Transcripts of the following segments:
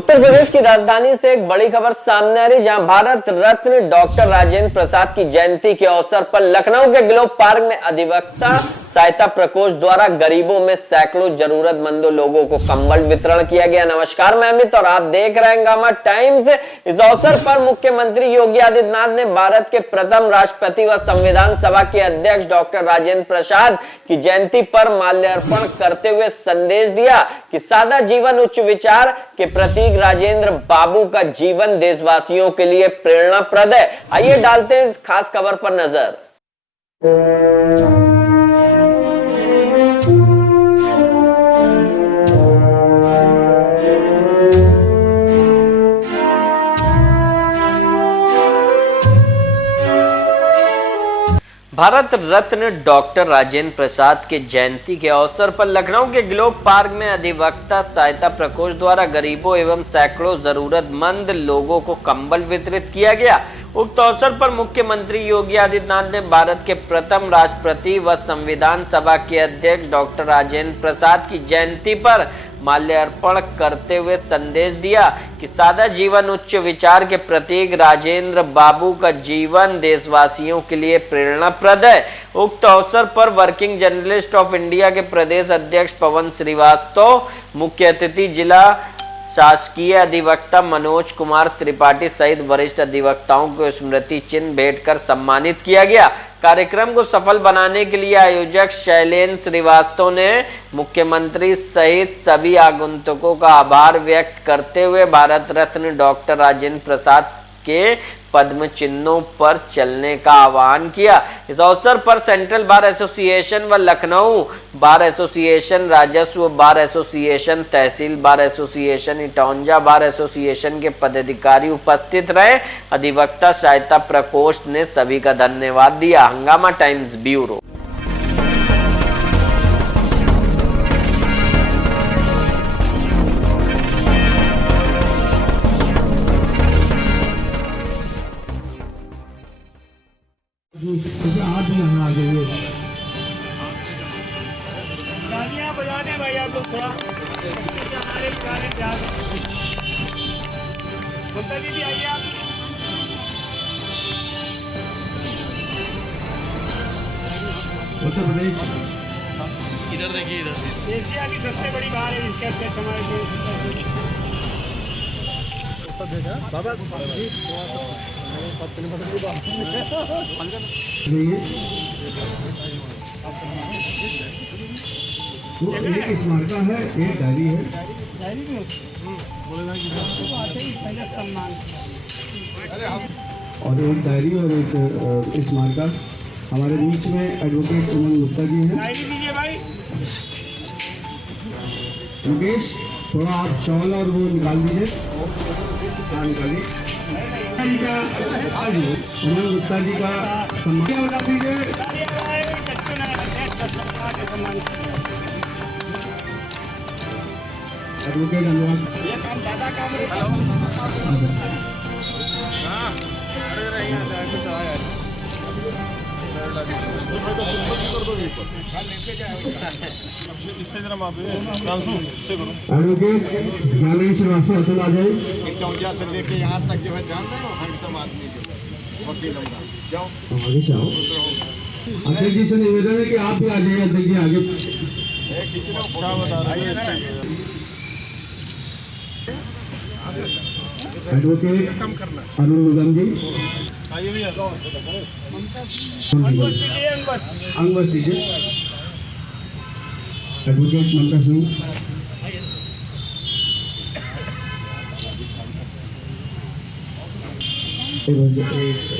उत्तर प्रदेश की राजधानी से एक बड़ी खबर सामने आ रही, जहां भारत रत्न डॉक्टर राजेंद्र प्रसाद की जयंती के अवसर पर लखनऊ के ग्लोब पार्क में अधिवक्ता सहायता प्रकोष्ठ द्वारा गरीबों में सैकड़ों जरूरतमंदों लोगों को कंबल वितरण किया गया। नमस्कार, मैं अमित और आप देख रहे हैं हंगामा टाइम्स। इस अवसर पर मुख्यमंत्री योगी आदित्यनाथ ने भारत के प्रथम राष्ट्रपति व संविधान सभा के अध्यक्ष डॉक्टर राजेंद्र प्रसाद की जयंती पर माल्यार्पण करते हुए संदेश दिया कि सादा जीवन उच्च विचार के प्रतीक राजेंद्र बाबू का जीवन देशवासियों के लिए प्रेरणाप्रद है। आइए डालते हैं इस खास खबर पर नजर। भारत रत्न डॉक्टर राजेंद्र प्रसाद के जयंती के अवसर पर लखनऊ के ग्लोब पार्क में अधिवक्ता सहायता प्रकोष्ठ द्वारा गरीबों एवं सैकड़ों जरूरतमंद लोगों को कंबल वितरित किया गया। उक्त अवसर पर मुख्यमंत्री योगी आदित्यनाथ ने भारत के प्रथम राष्ट्रपति व संविधान सभा के अध्यक्ष डॉक्टर राजेंद्र प्रसाद की जयंती पर माल्यार्पण करते हुए संदेश दिया कि सादा जीवन उच्च विचार के प्रतीक राजेंद्र बाबू का जीवन देशवासियों के लिए प्रेरणाप्रद है। उक्त अवसर पर वर्किंग जर्नलिस्ट ऑफ इंडिया के प्रदेश अध्यक्ष पवन श्रीवास्तव, मुख्य अतिथि जिला शासकीय अधिवक्ता मनोज कुमार त्रिपाठी सहित वरिष्ठ अधिवक्ताओं को स्मृति चिन्ह भेंट कर सम्मानित किया गया। कार्यक्रम को सफल बनाने के लिए आयोजक शैलेंद्र श्रीवास्तव ने मुख्यमंत्री सहित सभी आगंतुकों का आभार व्यक्त करते हुए भारत रत्न डॉक्टर राजेंद्र प्रसाद के पद्म चिन्हों पर चलने का आह्वान किया। इस अवसर पर सेंट्रल बार एसोसिएशन व लखनऊ बार एसोसिएशन, राजस्व bar association, tehsil bar association, Itaunja bar association के पदाधिकारी उपस्थित रहे। अधिवक्ता सहायता प्रकोष्ठ ने सभी का धन्यवाद दिया। हंगामा टाइम्स ब्यूरो। आप भी यहाँ आ जाइए। गालियाँ बजा दें भाई आप लोग थोड़ा, हमारे गाने प्यार गुप्ता दीदी आइए आप। उत्तर प्रदेश इधर देखिए, इधर एशिया की सबसे बड़ी बार है इसके अध्यक्ष हमारे बाबा वो एक स्मारका है, एक डायरी है। और एक डायरी और एक स्मारका। हमारे बीच में एडवोकेट उमंग गुप्ता जी हैं। डायरी दीजिए भाई। मुकेश, थोड़ा आप शॉल और वो निकाल दीजिए। हाँ, निकालिए। उमंग गुप्ता जी का सम्मान बता दीजिए। एडवोकेट अनुराग, ये काम दादा काम एडवोकेट ज्ञानेंद्र श्रीवास्तव, अतुल आ जाए। इटौंजा से लेके यहाँ तक जो है जान रहे हो, हैंडसम आदमी जो वकील होगा। जाओ आगे से आओ। अध्यक्ष जी से निवेदन है कि आप भी आ जाइए। अध्यक्ष जी आगे। एडवोकेट अरुण निगम जी, अंग बस दीजिए। एडवोकेट ममता सिंह,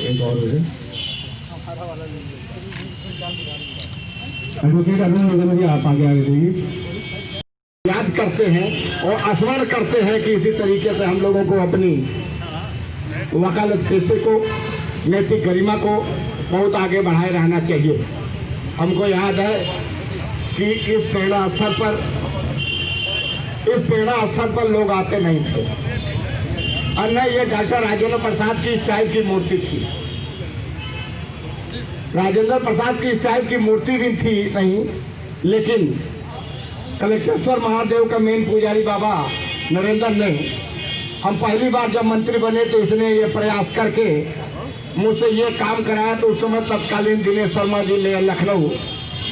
एक और हो जाए। एडवोकेट अरुण निगम जी, आप आगे जाइए। याद करते हैं और स्मरण करते हैं कि इसी तरीके से हम लोगों को अपनी वकालत पेशे को, नैतिक गरिमा को बहुत आगे बढ़ाए रहना चाहिए। हमको याद है कि इस प्रेरणा स्थल पर लोग आते नहीं थे, और न ये डॉक्टर राजेंद्र प्रसाद की इस टाइप की मूर्ति थी। राजेंद्र प्रसाद की इस टाइप की मूर्ति भी थी नहीं, लेकिन कलेक्टेश्वर महादेव का मेन पुजारी बाबा नरेंद्र ने हम पहली बार जब मंत्री बने तो इसने ये प्रयास करके मुझसे ये काम कराया। तो उस समय तत्कालीन दिनेश शर्मा जी ले लखनऊ,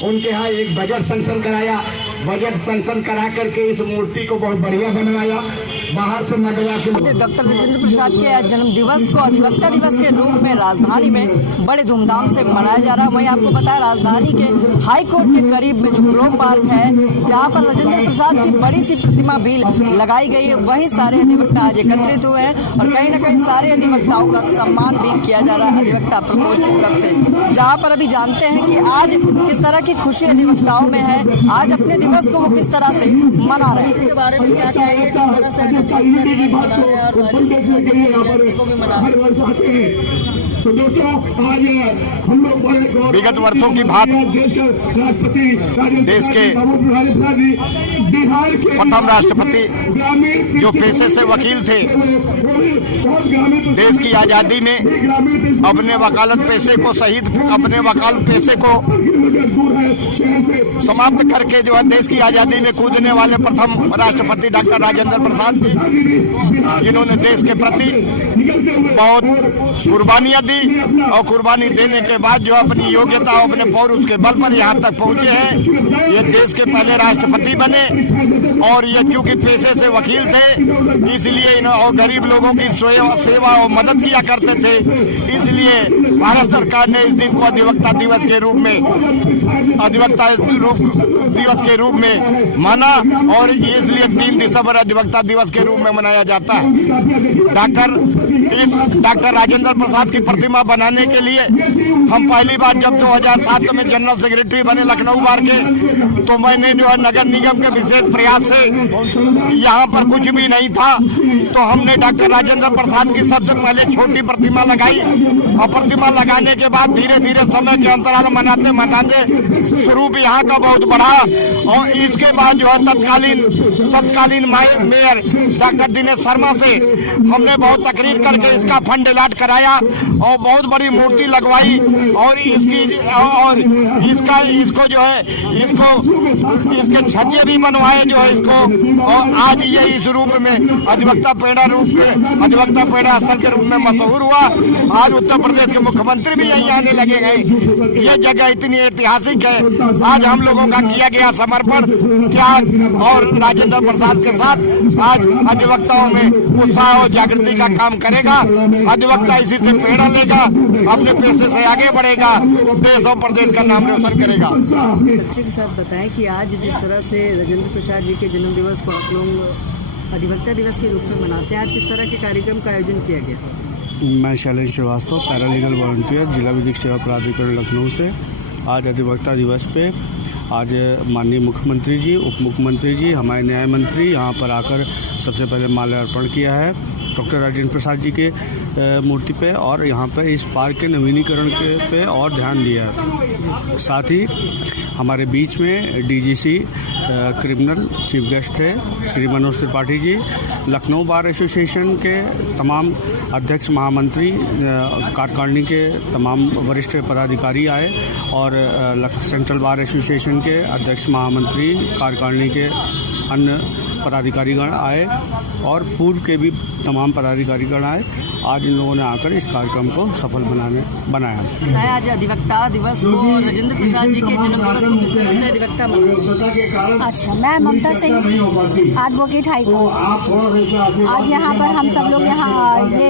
उनके यहाँ एक बजट सैंक्शन कराया। बजट सैंक्शन करा करके इस मूर्ति को बहुत बढ़िया बनवाया, बाहर से मंगवा के। डॉक्टर राजेंद्र प्रसाद के जन्म दिवस को अधिवक्ता दिवस के रूप में राजधानी में बड़े धूमधाम से मनाया जा रहा है। वहीं आपको पता है राजधानी के हाई कोर्ट के करीब में जो ग्लोब पार्क है, जहां पर राजेंद्र प्रसाद की बड़ी सी प्रतिमा भी लगाई गई है, वहीं सारे अधिवक्ता आज एकत्रित हुए हैं और कहीं न कहीं सारे अधिवक्ताओं का सम्मान भी किया जा रहा है अधिवक्ता प्रकोष्ठ की तरफ से। जहाँ पर अभी जानते हैं कि आज किस तरह की खुशी अधिवक्ताओं में है, आज अपने दिवस को वो किस तरह से मना रहे हैं, इसके बारे में क्या कहेंगे, किस तरह से तो दोस्तों आज हम लोग विगत वर्षों की बात देश के प्रथम राष्ट्रपति जो पेशे से वकील थे, देश की आजादी में अपने वकालत पेशे को अपने वकालत पेशे को समाप्त करके जो है देश की आजादी में कूदने वाले प्रथम राष्ट्रपति डॉक्टर राजेंद्र प्रसाद जी, जिन्होंने देश के प्रति बहुत कुर्बानियां दी और कुर्बानी देने के बाद जो अपनी योग्यता और अपने पौरुष के बल पर यहाँ तक पहुँचे हैं। ये देश के पहले राष्ट्रपति बने और ये चूंकि पेशे से वकील थे, इसलिए और गरीब लोगों की सेवा और मदद किया करते थे, इसलिए भारत सरकार ने इस दिन को अधिवक्ता दिवस के रूप में माना और इसलिए 3 दिसंबर अधिवक्ता दिवस के रूप में मनाया जाता है। डॉक्टर राजेंद्र प्रसाद की प्रतिमा बनाने के लिए हम पहली बार जब 2007 में जनरल सेक्रेटरी बने लखनऊ बार के, तो मैंने जो है नगर निगम के विशेष प्रयास से, यहाँ पर कुछ भी नहीं था, तो हमने डॉक्टर राजेंद्र प्रसाद की सबसे पहले छोटी प्रतिमा लगाई और प्रतिमा लगाने के बाद धीरे धीरे समय के अंतराल मनाते स्वरूप यहाँ का बहुत बढ़ा और इसके बाद जो है तत्कालीन मेयर डॉक्टर दिनेश शर्मा से हमने बहुत तकरीर करके इसका फंड अलॉट कराया और बहुत बड़ी मूर्ति लगवाई और इसके छज्जे भी बनवाए जो है इसको, और आज ये इस रूप में अधिवक्ता पेड़ा स्थल के रूप में मशहूर हुआ। आज उत्तर प्रदेश के मुख्यमंत्री भी यहीं आने लगे गए। ये जगह इतनी ऐतिहासिक है। आज हम लोगों का किया गया समर्पण त्याग और राजेंद्र प्रसाद के साथ आज अधिवक्ताओं में उत्साह और जागृति का काम करेगा। अधिवक्ता इसी से प्रेरणा लेगा, अपने पेशे से आगे बढ़ेगा, देश और प्रदेश का नाम रोशन करेगा। बच्चे के साथ बताएं कि आज जिस तरह से राजेंद्र प्रसाद जी के जन्म दिवस को आप लोग अधिवक्ता दिवस के रूप में मनाते हैं, आज किस तरह के कार्यक्रम का आयोजन किया गया? मैं शैलेंद्र श्रीवास्तव, पैरालीगल वॉलंटियर, जिला विधिक सेवा प्राधिकरण लखनऊ से। आज अधिवक्ता दिवस पे आज माननीय मुख्यमंत्री जी, उप मुख्यमंत्री जी, हमारे न्याय मंत्री यहाँ पर आकर सबसे पहले माल्यार्पण किया है डॉक्टर राजेंद्र प्रसाद जी के मूर्ति पे और यहाँ पर इस पार्क के नवीनीकरण पे और ध्यान दिया है। साथ ही हमारे बीच में डीजीसी क्रिमिनल चीफ गेस्ट थे श्री मनोज त्रिपाठी जी, लखनऊ बार एसोसिएशन के तमाम अध्यक्ष महामंत्री, कार्यकारिणी के तमाम वरिष्ठ पदाधिकारी आए और सेंट्रल बार एसोसिएशन के अध्यक्ष महामंत्री, कार्यकारिणी के अन्य पदाधिकारीगण आए और पूर्व के भी तमाम पदाधिकारीगण आए। आज इन लोगों ने आकर इस कार्यक्रम को सफल बनाया। आज अधिवक्ता दिवस को राजेंद्र प्रसाद जी के जन्म दिवस को किस तरह से अधिवक्ता मनाया? अच्छा, मैं ममता सिंह, एडवोकेट हाई कोर्ट। आज यहाँ पर हम सब लोग यहाँ ये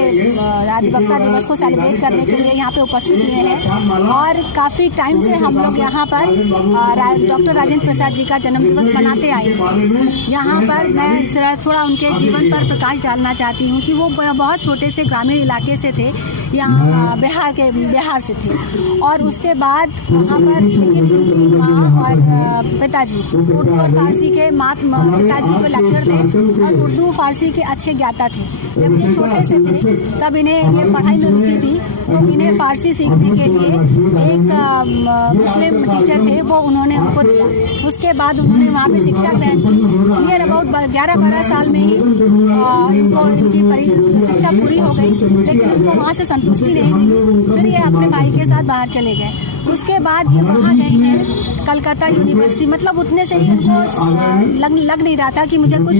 अधिवक्ता दिवस को सेलिब्रेट करने के लिए यहाँ पे उपस्थित हुए हैं और काफ़ी टाइम से हम लोग यहाँ पर डॉक्टर राजेंद्र प्रसाद जी का जन्म दिवस मनाते आए हैं। यहाँ पर मैं थोड़ा उनके जीवन पर प्रकाश डालना चाहती हूँ कि वो बहुत छोटे से ग्रामीण इलाके से थे, यहाँ बिहार से थे और उसके बाद वहाँ पर लेकिन उनकी माँ और पिताजी उर्दू और फारसी के पिताजी जो लेक्चर थे और उर्दू फारसी के अच्छे ज्ञाता थे। जब ये छोटे से थे तब इन्हें ये पढ़ाई में रुचि थी, तो इन्हें फारसी सीखने के लिए एक मुस्लिम टीचर थे, वो उन्होंने उनको दिया। उसके बाद उन्होंने वहाँ पे शिक्षा ग्रहण की। नियर अबाउट 11-12 साल में ही इनकी शिक्षा पूरी हो गई, लेकिन उनको वहाँ से संतुष्टि नहीं मिली, फिर ये अपने भाई के साथ बाहर चले गए। उसके बाद ये वहाँ गए हैं कलकत्ता यूनिवर्सिटी, मतलब उतने से ही इनको लग नहीं रहा था कि मुझे कुछ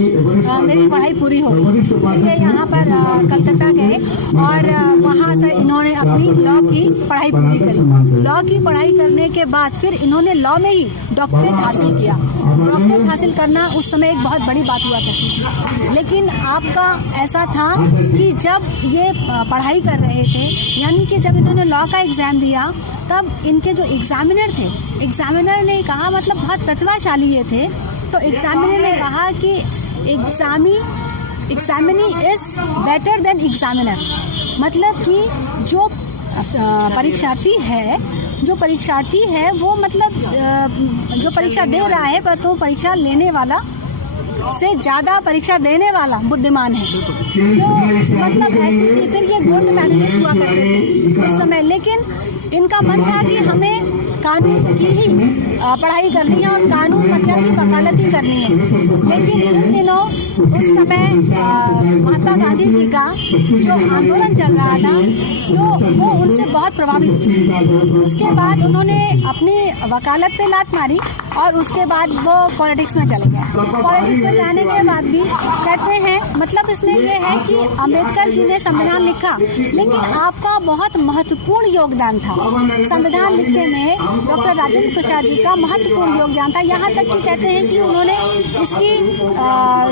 मेरी पढ़ाई पूरी होगी। फिर ये यहाँ पर कलकत्ता गए और वहाँ से इन्होंने अपनी लॉ की पढ़ाई पूरी करी। लॉ की पढ़ाई करने के बाद फिर इन्होंने लॉ में ही डॉक्टरेट हासिल किया। डॉक्टरेट हासिल करना उस समय एक बहुत बड़ी बात हुआ करती थी, लेकिन आपका ऐसा था कि जब ये पढ़ाई कर रहे थे, यानी कि जब इन्होंने लॉ का एग्ज़ाम दिया, तब इनके जो एग्जामिनर थे, एग्जामिनर ने कहा, मतलब बहुत प्रतिभाशाली ये थे, तो एग्जामिनर ने कहा कि examinee is better than examiner, मतलब कि जो परीक्षार्थी है वो मतलब जो परीक्षा दे रहा है, पर तो परीक्षा लेने वाला से ज़्यादा परीक्षा देने वाला बुद्धिमान है। तो मतलब ऐसे फिर ये गोल्ड मेडलिस्ट हुआ करते थे उस समय, लेकिन इनका मन था कि हमें कानून की ही पढ़ाई करनी है और कानून मतलब की वकालती करनी है। लेकिन उन दिनों उस समय महात्मा गांधी जी का जो आंदोलन चल रहा था, तो वो उनसे बहुत प्रभावित थे। उसके बाद उन्होंने अपनी वकालत पे लात मारी और उसके बाद वो पॉलिटिक्स में चले गए। पॉलिटिक्स में जाने के बाद भी कहते हैं, मतलब इसमें ये है कि अम्बेडकर जी ने संविधान लिखा, लेकिन आपका बहुत महत्वपूर्ण योगदान था संविधान लिखने में। डॉक्टर राजेंद्र प्रसाद जी का महत्वपूर्ण योगदान था, यहाँ तक कि कहते हैं कि उन्होंने इसकी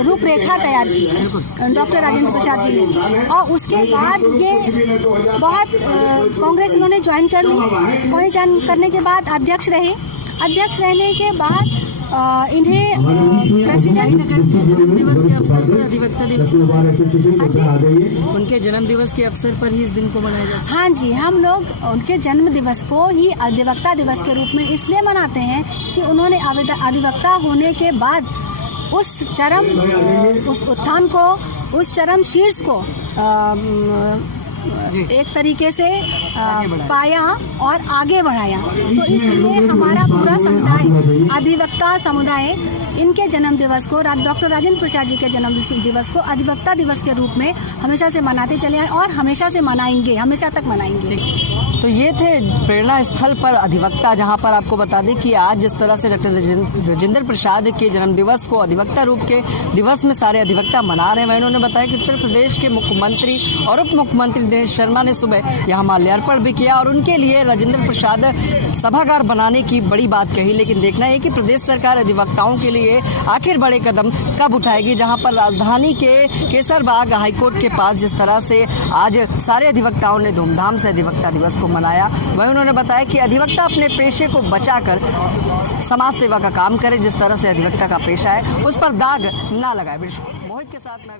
रूपरेखा तैयार की, डॉक्टर राजेंद्र प्रसाद जी ने। और उसके बाद ये बहुत कांग्रेस इन्होंने ज्वाइन कर ली। ज्वाइन करने के बाद अध्यक्ष रहे। अध्यक्ष रहने के बाद इन्हें प्रेसिडेंट उनके जन्म दिवस के अवसर पर ही इस दिन को मनाया जाता है। हाँ जी, हम लोग उनके जन्म दिवस को ही अधिवक्ता दिवस के रूप में इसलिए मनाते हैं कि उन्होंने अधिवक्ता होने के बाद उस उत्थान को, उस चरम शीर्ष को एक तरीके से पाया और आगे बढ़ाया। तो इसलिए हमारा पूरा समुदाय, अधिवक्ता समुदाय, इनके जन्म दिवस को, डॉक्टर राजेंद्र प्रसाद जी के जन्म दिवस को अधिवक्ता दिवस के रूप में हमेशा से मनाते चले आए और हमेशा से मनाएंगे, हमेशा तक मनाएंगे। तो ये थे प्रेरणा स्थल पर अधिवक्ता, जहां पर आपको बता दें कि आज जिस तरह से डॉक्टर राजेंद्र प्रसाद के जन्म दिवस को अधिवक्ता रूप के दिवस में सारे अधिवक्ता मना रहे हैं। उन्होंने बताया कि उत्तर प्रदेश के मुख्यमंत्री और उप मुख्यमंत्री दिनेश शर्मा ने सुबह यहाँ माल्यार्पण भी किया और उनके लिए राजेंद्र प्रसाद सभागार बनाने की बड़ी बात कही। लेकिन देखना है कि प्रदेश सरकार अधिवक्ताओं के लिए आखिर बड़े कदम कब उठाएगी, जहां पर राजधानी के केसरबाग हाईकोर्ट के पास जिस तरह से आज सारे अधिवक्ताओं ने धूमधाम से अधिवक्ता दिवस को मनाया। वहीं उन्होंने बताया कि अधिवक्ता अपने पेशे को बचाकर समाज सेवा का काम करे, जिस तरह से अधिवक्ता का पेशा है उस पर दाग ना लगाए। मोहित के साथ मैं